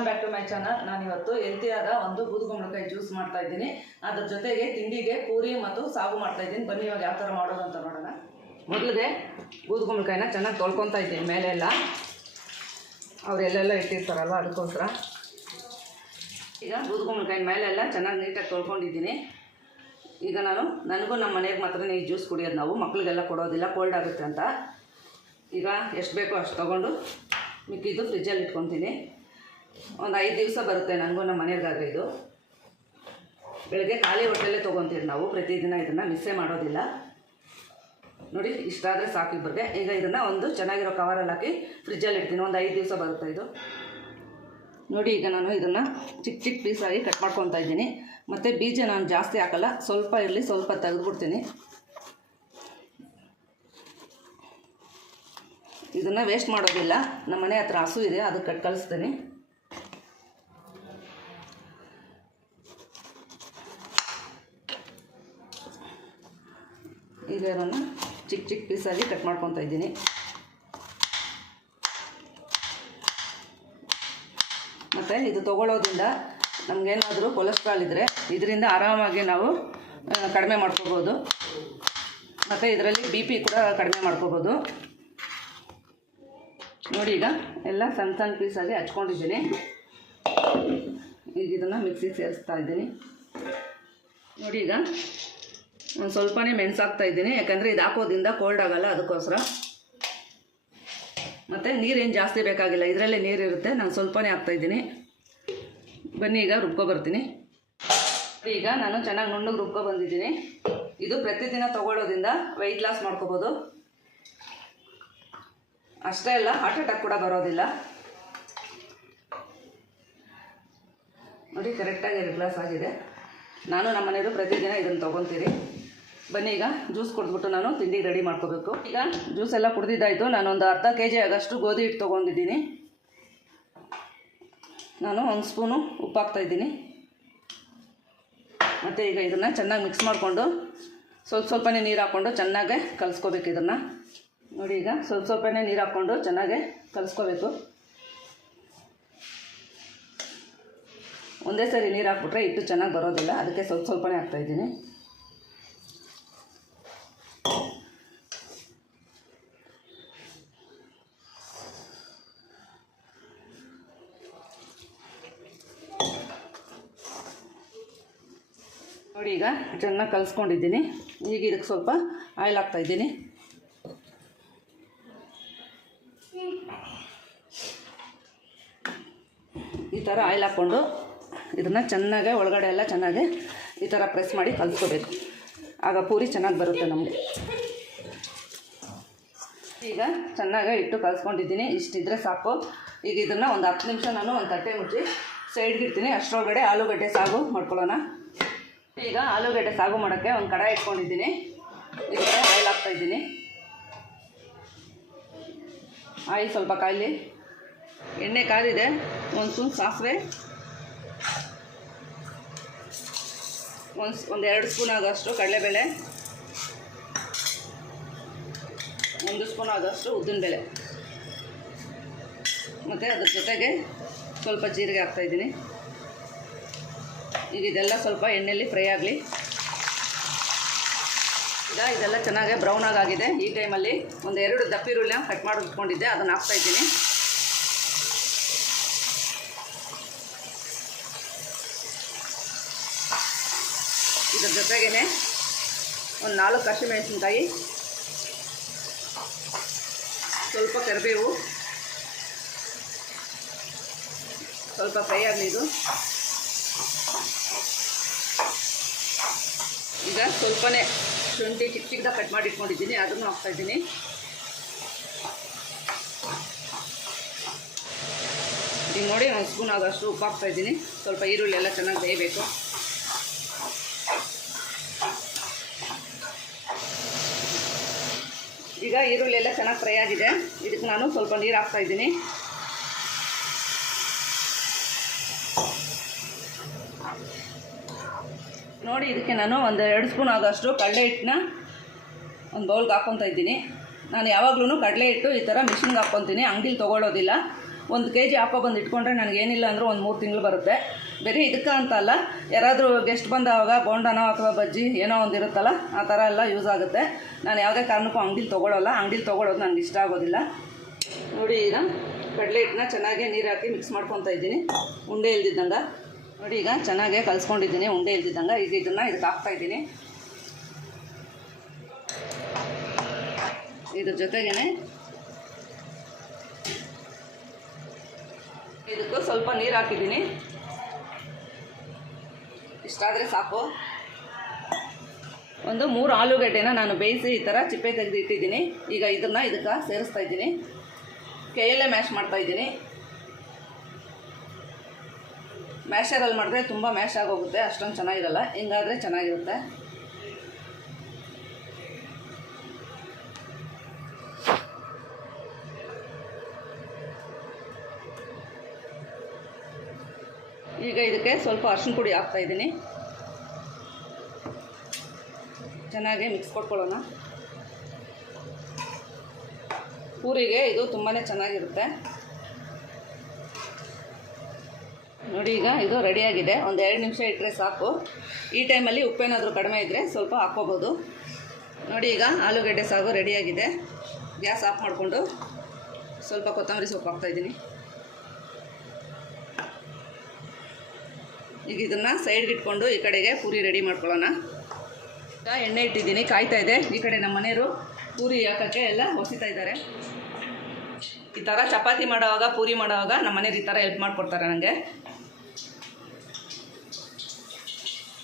Welcome back to my channel ನಾನು ಇವತ್ತು ಹೆಲ್ತಿಯಾದ ಒಂದು ಬೂದುಗುಂಬಳಕಾಯಿ ಜ್ಯೂಸ್ ಮಾಡ್ತಾ ಇದ್ದೀನಿ. ಅದ್ರ ಜೊತೆಗೆ ತಿಂಡಿಗೆ ಪೂರಿ ಮತ್ತು ಸಾಗು ಮಾಡ್ತಾ ಇದ್ದೀನಿ. ಬನ್ನಿ, ಇವಾಗ ಯಾವ ಥರ ಮಾಡೋದು ಅಂತ ನೋಡೋಣ. ಮೊದಲಿಗೆ ಬೂದುಗುಂಬಳಕಾಯಿನ ಚೆನ್ನಾಗಿ ತೊಳ್ಕೊತಾ ಇದ್ದೀನಿ ಮೇಲೆಲ್ಲ. ಅವ್ರು ಎಲ್ಲೆಲ್ಲ ಇಟ್ಟಿರ್ತಾರಲ್ಲ ಅದಕ್ಕೋಸ್ಕರ. ಈಗ ಬೂದುಗುಂಬಳಕಾಯಿ ಮೇಲೆಲ್ಲ ಚೆನ್ನಾಗಿ ನೀಟಾಗಿ ತೊಳ್ಕೊಂಡಿದ್ದೀನಿ. ಈಗ ನಾನು, ನನಗೂ ನಮ್ಮ ಮನೆಗೆ ಮಾತ್ರ ಈ ಜ್ಯೂಸ್ ಕುಡಿಯೋದು ನಾವು. ಮಕ್ಳಿಗೆಲ್ಲ ಕೊಡೋದಿಲ್ಲ ಕೋಲ್ಡ್ ಆಗುತ್ತೆ ಅಂತ. ಈಗ ಎಷ್ಟು ಬೇಕೋ ಅಷ್ಟು ತೊಗೊಂಡು ಮಿಕ್ಕಿದ್ದು ಫ್ರಿಜ್ಜಲ್ಲಿ ಇಟ್ಕೊತೀನಿ. ಒಂದು ಐದು ದಿವಸ ಬರುತ್ತೆ ನನಗೂ ನಮ್ಮ ಮನೆಯವ್ರಿಗಾದ್ರೆ ಇದು. ಬೆಳಗ್ಗೆ ಖಾಲಿ ಹೊಟ್ಟೆಲ್ಲೇ ತೊಗೊತೀವಿ ನಾವು, ಪ್ರತಿದಿನ ಇದನ್ನು ಮಿಸ್ಸೇ ಮಾಡೋದಿಲ್ಲ. ನೋಡಿ ಇಷ್ಟಾದರೆ ಸಾಕು ಇಬ್ಬರಿಗೆ. ಈಗ ಇದನ್ನು ಒಂದು ಚೆನ್ನಾಗಿರೋ ಕವರಲ್ಲಿ ಹಾಕಿ ಫ್ರಿಜ್ಜಲ್ಲಿ ಇಡ್ತೀನಿ. ಒಂದು ಐದು ದಿವಸ ಬರುತ್ತೆ ಇದು. ನೋಡಿ, ಈಗ ನಾನು ಇದನ್ನು ಚಿಕ್ಕ ಚಿಕ್ಕ ಪೀಸಾಗಿ ಕಟ್ ಮಾಡ್ಕೊತಾ ಇದ್ದೀನಿ. ಮತ್ತು ಬೀಜ ನಾನು ಜಾಸ್ತಿ ಹಾಕಲ್ಲ, ಸ್ವಲ್ಪ ಇರಲಿ, ಸ್ವಲ್ಪ ತೆಗೆದುಬಿಡ್ತೀನಿ. ಇದನ್ನು ವೇಸ್ಟ್ ಮಾಡೋದಿಲ್ಲ. ನಮ್ಮ ಮನೆ ಹತ್ರ ಹಸು ಇದೆ, ಅದಕ್ಕೆ ಕಟ್ ಕಳಿಸ್ತೀನಿ. ಈಗ ಇದನ್ನು ಚಿಕ್ಕ ಚಿಕ್ಕ ಪೀಸಾಗಿ ಕಟ್ ಮಾಡ್ಕೊತಾ ಇದ್ದೀನಿ. ಮತ್ತು ಇದು ತೊಗೊಳ್ಳೋದ್ರಿಂದ ನಮಗೇನಾದರೂ ಕೊಲೆಸ್ಟ್ರಾಲ್ ಇದ್ದರೆ ಇದರಿಂದ ಆರಾಮಾಗಿ ನಾವು ಕಡಿಮೆ ಮಾಡ್ಕೋಬೋದು. ಮತ್ತು ಇದರಲ್ಲಿ ಬಿ ಪಿ ಕೂಡ ಕಡಿಮೆ ಮಾಡ್ಕೋಬೋದು. ನೋಡಿ ಈಗ ಎಲ್ಲ ಸಣ್ಣ ಸಣ್ಣ ಪೀಸಾಗಿ ಹಚ್ಕೊಂಡಿದ್ದೀನಿ. ಈಗ ಇದನ್ನು ಮಿಕ್ಸಿಗೆ ಸೇರಿಸ್ತಾ ಇದ್ದೀನಿ. ನೋಡಿ ಈಗ ಒಂದು ಸ್ವಲ್ಪನೇ ಮೆಣಸಾಕ್ತಾ ಇದ್ದೀನಿ, ಯಾಕಂದರೆ ಇದು ಹಾಕೋದ್ರಿಂದ ಕೋಲ್ಡ್ ಆಗಲ್ಲ ಅದಕ್ಕೋಸ್ಕರ. ಮತ್ತು ನೀರೇನು ಜಾಸ್ತಿ ಬೇಕಾಗಿಲ್ಲ, ಇದರಲ್ಲೇ ನೀರಿರುತ್ತೆ, ನಾನು ಸ್ವಲ್ಪನೇ ಹಾಕ್ತಾಯಿದ್ದೀನಿ ಬನ್ನಿ ಈಗ ರುಬ್ಕೊ ಬರ್ತೀನಿ. ಈಗ ನಾನು ಚೆನ್ನಾಗಿ ನುಣ್ಣಗೆ ರುಬ್ಕೊ ಬಂದಿದ್ದೀನಿ. ಇದು ಪ್ರತಿದಿನ ತೊಗೊಳ್ಳೋದ್ರಿಂದ ವೆಯ್ಟ್ ಲಾಸ್ ಮಾಡ್ಕೋಬೋದು. ಅಷ್ಟೇ ಅಲ್ಲ ಹಾರ್ಟ್ ಅಟ್ಯಾಕ್ ಕೂಡ ಬರೋದಿಲ್ಲ. ನೋಡಿ ಕರೆಕ್ಟಾಗಿ ಎರಡು ಗ್ಲಾಸ್ ಆಗಿದೆ. ನಾನು ನಮ್ಮ ಮನೆಯವರು ಪ್ರತಿದಿನ ಇದನ್ನು ತೊಗೊತೀರಿ. ಬನ್ನಿ ಈಗ ಜ್ಯೂಸ್ ಕುಡಿದ್ಬಿಟ್ಟು ನಾನು ತಿಂಡಿ ರೆಡಿ ಮಾಡ್ಕೋಬೇಕು. ಈಗ ಜ್ಯೂಸ್ ಎಲ್ಲ ಕುಡ್ದಿದ್ದಾಯಿತು. ನಾನೊಂದು ಅರ್ಧ ಕೆ ಜಿ ಆಗಷ್ಟು ಗೋಧಿ ಹಿಟ್ಟು ತೊಗೊಂಡಿದ್ದೀನಿ. ನಾನು ಒಂದು ಸ್ಪೂನು ಉಪ್ಪು ಹಾಕ್ತಾಯಿದ್ದೀನಿ ಮತ್ತು ಈಗ ಇದನ್ನು ಚೆನ್ನಾಗಿ ಮಿಕ್ಸ್ ಮಾಡಿಕೊಂಡು ಸ್ವಲ್ಪ ಸ್ವಲ್ಪನೇ ನೀರು ಹಾಕ್ಕೊಂಡು ಚೆನ್ನಾಗೆ ಕಲಿಸ್ಕೋಬೇಕು ಇದನ್ನು. ನೋಡಿ ಈಗ ಸ್ವಲ್ಪ ಸ್ವಲ್ಪನೇ ನೀರು ಹಾಕ್ಕೊಂಡು ಚೆನ್ನಾಗೆ ಕಲಿಸ್ಕೋಬೇಕು. ಒಂದೇ ಸರಿ ನೀರು ಹಾಕ್ಬಿಟ್ರೆ ಹಿಟ್ಟು ಚೆನ್ನಾಗಿ ಬರೋದಿಲ್ಲ. ಅದಕ್ಕೆ ಸ್ವಲ್ಪ ಸ್ವಲ್ಪನೇ ಹಾಕ್ತಾಯಿದ್ದೀನಿ ನೋಡಿ ಈಗ ಚೆನ್ನಾಗಿ ಕಲಿಸ್ಕೊಂಡಿದ್ದೀನಿ. ಈಗ ಇದಕ್ಕೆ ಸ್ವಲ್ಪ ಆಯಿಲ್ ಹಾಕ್ತಾಯಿದ್ದೀನಿ ಈ ಥರ ಆಯಿಲ್ ಹಾಕ್ಕೊಂಡು ಇದನ್ನು ಚೆನ್ನಾಗೆ ಒಳಗಡೆ ಎಲ್ಲ ಚೆನ್ನಾಗಿ ಈ ಥರ ಪ್ರೆಸ್ ಮಾಡಿ ಕಲಿಸ್ಕೋಬೇಕು. ಆಗ ಪೂರಿ ಚೆನ್ನಾಗಿ ಬರುತ್ತೆ ನಮಗೆ. ಈಗ ಚೆನ್ನಾಗಿ ಇಟ್ಟು ಕಲಿಸ್ಕೊಂಡಿದ್ದೀನಿ. ಇಷ್ಟಿದ್ರೆ ಸಾಕು. ಈಗ ಇದನ್ನು ಒಂದು ಹತ್ತು ನಿಮಿಷ ನಾನು ಒಂದು ತಟ್ಟೆ ಮುಚ್ಚಿ ಸೈಡ್ಗಿಡ್ತೀನಿ ಅಷ್ಟರೊಳಗಡೆ ಆಲೂಗಡ್ಡೆ ಸಾಗು ಮಾಡ್ಕೊಳ್ಳೋಣ. ಈಗ ಆಲೂಗಡ್ಡೆ ಸಾಗು ಮಾಡೋಕ್ಕೆ ಒಂದು ಕಡಾಯಿ ಇಟ್ಕೊಂಡಿದ್ದೀನಿ. ಇದಕ್ಕೆ ಆಯಿಲ್ ಹಾಕ್ತಾಯಿದ್ದೀನಿ ಆಯಿಲ್ ಸ್ವಲ್ಪ ಕಾಯಲಿ. ಎಣ್ಣೆ ಕಾದಿದೆ ಒಂದು ಸ್ಪೂನ್ ಸಾಸಿವೆ. ಒಂದು ಒಂದು ಎರಡು ಸ್ಪೂನ್ ಆದಷ್ಟು ಕಡಲೆಬೇಳೆ. ಒಂದು ಸ್ಪೂನ್ ಆಗೋಷ್ಟು ಉದ್ದಿನಬೇಳೆ. ಮತ್ತು ಅದ್ರ ಜೊತೆಗೆ ಸ್ವಲ್ಪ ಜೀರಿಗೆ ಹಾಕ್ತಾಯಿದ್ದೀನಿ ಈಗ ಇದೆಲ್ಲ ಸ್ವಲ್ಪ ಎಣ್ಣೆಯಲ್ಲಿ ಫ್ರೈ ಆಗಲಿ. ಈಗ ಇದೆಲ್ಲ ಚೆನ್ನಾಗಿ ಬ್ರೌನ್ ಆಗಿದೆ ಈ ಟೈಮಲ್ಲಿ ಒಂದು ಎರಡು ದಪ್ಪಿರುಳ್ಳಿನ ಕಟ್ ಮಾಡಿ ಇಟ್ಕೊಂಡಿದ್ದೆ ಅದನ್ನು ಹಾಕ್ತಾಯಿದ್ದೀನಿ ಇದ್ರ ಜೊತೆಗೇ ಒಂದು ನಾಲ್ಕು ಹಸಿಮೆಣಸಿನ್ಕಾಯಿ, ಸ್ವಲ್ಪ ಕರಿಬೇವು, ಸ್ವಲ್ಪ ಫ್ರೈ ಆಗಲಿ ಇದು. ಈಗ ಸ್ವಲ್ಪನೇ ಶುಂಠಿ ಚಿಕ್ಕ ಚಿಕ್ಕದ ಕಟ್ ಮಾಡಿ ಇಟ್ಕೊಂಡಿದ್ದೀನಿ, ಅದನ್ನು ಹಾಕ್ತಾಯಿದ್ದೀನಿ ಈಗ ನೋಡಿ, ಒಂದು ಸ್ಪೂನ್ ಆಗೋಷ್ಟು ಉಪ್ಪು ಹಾಕ್ತಾಯಿದ್ದೀನಿ ಸ್ವಲ್ಪ ಈರುಳ್ಳಿ ಎಲ್ಲ ಚೆನ್ನಾಗಿ ಬೇಯಬೇಕು. ಈಗ ಈರುಳ್ಳಿ ಎಲ್ಲ ಚೆನ್ನಾಗಿ ಫ್ರೈ ಆಗಿದೆ. ಇದಕ್ಕೆ ನಾನು ಸ್ವಲ್ಪ ನೀರು ಹಾಕ್ತಾಯಿದ್ದೀನಿ ನೋಡಿ, ಇದಕ್ಕೆ ನಾನು ಒಂದು ಎರಡು ಸ್ಪೂನ್ ಆದಷ್ಟು ಕಡಲೆ ಹಿಟ್ಟನ್ನ ಒಂದು ಬೌಲ್ಗೆ ಹಾಕ್ಕೊತಾ ಇದ್ದೀನಿ. ನಾನು ಯಾವಾಗ್ಲೂ ಕಡಲೆ ಹಿಟ್ಟು ಈ ಥರ ಮಿಷಿನ್ಗೆ ಹಾಕ್ಕೊತೀನಿ, ಅಂಗಡಿಲಿ ತೊಗೊಳ್ಳೋದಿಲ್ಲ ಒಂದು ಕೆ ಜಿ ಹಾಕೋ ಬಂದು ಇಟ್ಕೊಂಡ್ರೆ ನನಗೇನಿಲ್ಲ ಅಂದರೂ ಒಂದು ಮೂರು ತಿಂಗಳು ಬರುತ್ತೆ. ಬೇರೆ ಇದಕ್ಕೆ ಅಂತ ಅಲ್ಲ, ಯಾರಾದರೂ ಗೆಸ್ಟ್ ಬಂದಾಗ ಬೋಂಡನೋ ಅಥವಾ ಬಜ್ಜಿ ಏನೋ ಒಂದು ಇರುತ್ತಲ್ಲ, ಆ ಥರ ಎಲ್ಲ ಯೂಸ್ ಆಗುತ್ತೆ. ನಾನು ಯಾವುದೇ ಕಾರಣಕ್ಕೂ ಅಂಗಡಿಲಿ ತೊಗೊಳ್ಳೋಲ್ಲ ಅಂಗಡಿಲಿ ತೊಗೊಳೋದು ನನಗೆ ಇಷ್ಟ ಆಗೋದಿಲ್ಲ. ನೋಡಿ, ಈಗ ಕಡಲೆ ಹಿಟ್ಟನ್ನ ಚೆನ್ನಾಗಿ ನೀರು ಹಾಕಿ ಮಿಕ್ಸ್ ಮಾಡ್ಕೊತಾ ಇದ್ದೀನಿ. ಉಂಡೆ ಇಲ್ದಿದ್ದಂಗೆ. ನೋಡಿ, ಈಗ ಚೆನ್ನಾಗೆ ಕಲಿಸ್ಕೊಂಡಿದ್ದೀನಿ, ಉಂಡೆ ಇಲ್ದಿದ್ದಂಗೆ. ಈಗ ಇದನ್ನು ಇದಕ್ಕೆ ಹಾಕ್ತಾ ಇದ್ದೀನಿ. ಇದ್ರ ಜೊತೆಗೇನೆ ಇದಕ್ಕೂ ಸ್ವಲ್ಪ ನೀರು ಹಾಕಿದ್ದೀನಿ. ಇಷ್ಟಾದರೆ ಸಾಕು. ಒಂದು ಮೂರು ಆಲೂಗಡ್ಡೆನ ನಾನು ಬೇಯಿಸಿ ಈ ಥರ ಚಿಪ್ಪೆ ತೆಗೆದು ಇಟ್ಟಿದ್ದೀನಿ ಈಗ ಇದನ್ನು ಇದಕ್ಕೆ ಸೇರಿಸ್ತಾ ಇದ್ದೀನಿ. ಕೈಯಲ್ಲೇ ಮ್ಯಾಶ್ ಮಾಡ್ತಾ ಇದ್ದೀನಿ. ಮ್ಯಾಶರಲ್ಲಿ ಮಾಡಿದ್ರೆ ತುಂಬ ಮ್ಯಾಶ್ ಆಗೋಗುತ್ತೆ, ಅಷ್ಟೊಂದು ಚೆನ್ನಾಗಿರಲ್ಲ. ಹಿಂಗಾದರೆ ಚೆನ್ನಾಗಿರುತ್ತೆ. ಈಗ ಇದಕ್ಕೆ ಸ್ವಲ್ಪ ಅರ್ಶಿನ ಪುಡಿ ಹಾಕ್ತಾ ಇದ್ದೀನಿ. ಚೆನ್ನಾಗಿ ಮಿಕ್ಸ್ ಕೊಟ್ಕೊಳ್ಳೋಣ ಪೂರಿಗೆ ಇದು ತುಂಬಾ ಚೆನ್ನಾಗಿರುತ್ತೆ. ನೋಡಿ ಈಗ ಇದು ರೆಡಿಯಾಗಿದೆ ಒಂದು ಎರಡು ನಿಮಿಷ ಇಟ್ಟರೆ ಸಾಕು. ಈ ಟೈಮಲ್ಲಿ ಉಪ್ಪೇನಾದರೂ ಕಡಿಮೆ ಇದ್ದರೆ ಸ್ವಲ್ಪ ಹಾಕ್ಕೋಬೋದು. ನೋಡಿ ಈಗ ಆಲೂಗಡ್ಡೆ ಸಾಗು ರೆಡಿಯಾಗಿದೆ ಗ್ಯಾಸ್ ಆಫ್ ಮಾಡಿಕೊಂಡು ಸ್ವಲ್ಪ ಕೊತ್ತಂಬರಿ ಸೊಪ್ಪು ಹಾಕ್ತಾಯಿದ್ದೀನಿ ಈಗ ಇದನ್ನು ಸೈಡ್ಗೆ ಇಟ್ಕೊಂಡು ಈ ಕಡೆಗೆ ಪೂರಿ ರೆಡಿ ಮಾಡ್ಕೊಳ್ಳೋಣ. ಈಗ ಎಣ್ಣೆ ಇಟ್ಟಿದ್ದೀನಿ. ಕಾಯ್ತಾ ಇದೆ. ಈ ಕಡೆ ನಮ್ಮ ಮನೆಯವರು ಪೂರಿ ಹಾಕೋಕ್ಕೆ ಎಲ್ಲ ಹೊಸಿತಾ ಇದ್ದಾರೆ. ಈ ಥರ ಚಪಾತಿ ಮಾಡೋವಾಗ, ಪೂರಿ ಮಾಡೋವಾಗ ನಮ್ಮ ಮನೇಲಿ ಈ ಥರ ಹೆಲ್ಪ್ ಮಾಡಿಕೊಡ್ತಾರೆ ನನಗೆ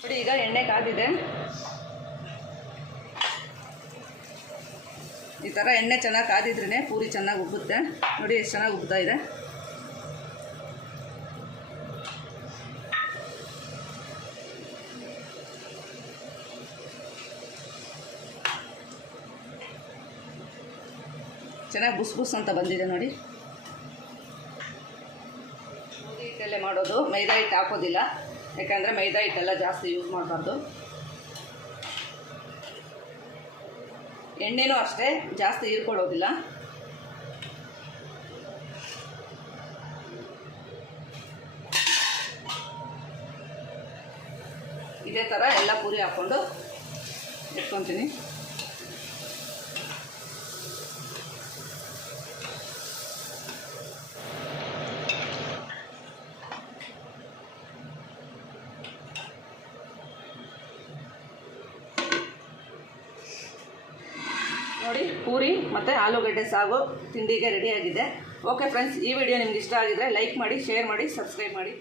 ನೋಡಿ ಈಗ ಎಣ್ಣೆ ಕಾದಿದೆ. ಈ ಥರ ಎಣ್ಣೆ ಚೆನ್ನಾಗಿ ಕಾದಿದ್ರೇ ಪೂರಿ ಚೆನ್ನಾಗಿ ಉಬ್ಬುತ್ತೆ. ನೋಡಿ ಎಷ್ಟು ಚೆನ್ನಾಗಿ ಉಬ್ಬುತ್ತಾ ಇದೆ. ಚೆನ್ನಾಗಿ ಬುಸ್ ಬುಸ್ ಅಂತ ಬಂದಿದೆ ನೋಡಿ. ಗೋಧಿ ಹಿಟ್ಟಲ್ಲೇ ಮಾಡೋದು. ಮೈದಾ ಹಿಟ್ಟು ಹಾಕೋದಿಲ್ಲ. ಯಾಕಂದರೆ ಮೈದಾ ಹಿಟ್ಟೆಲ್ಲ ಜಾಸ್ತಿ ಯೂಸ್ ಮಾಡಬಾರ್ದು. ಎಣ್ಣೆನೂ ಅಷ್ಟೇ, ಜಾಸ್ತಿ ಹೀರ್ಕೊಳ್ಳೋದಿಲ್ಲ. ಇದೇ ಥರ ಎಲ್ಲ ಪೂರಿ ಹಾಕ್ಕೊಂಡು ಇಟ್ಕೊತೀನಿ. ನೋಡಿ, ಪೂರಿ ಮತ್ತು ಆಲೂಗಡ್ಡೆ ಸಾಗು ತಿಂಡಿಗೆ ರೆಡಿಯಾಗಿದೆ ಓಕೆ ಫ್ರೆಂಡ್ಸ್ ಈ ವಿಡಿಯೋ ನಿಮ್ಗೆ ಇಷ್ಟ ಆಗಿದ್ರೆ ಲೈಕ್ ಮಾಡಿ ಶೇರ್ ಮಾಡಿ ಸಬ್ಸ್ಕ್ರೈಬ್ ಮಾಡಿ.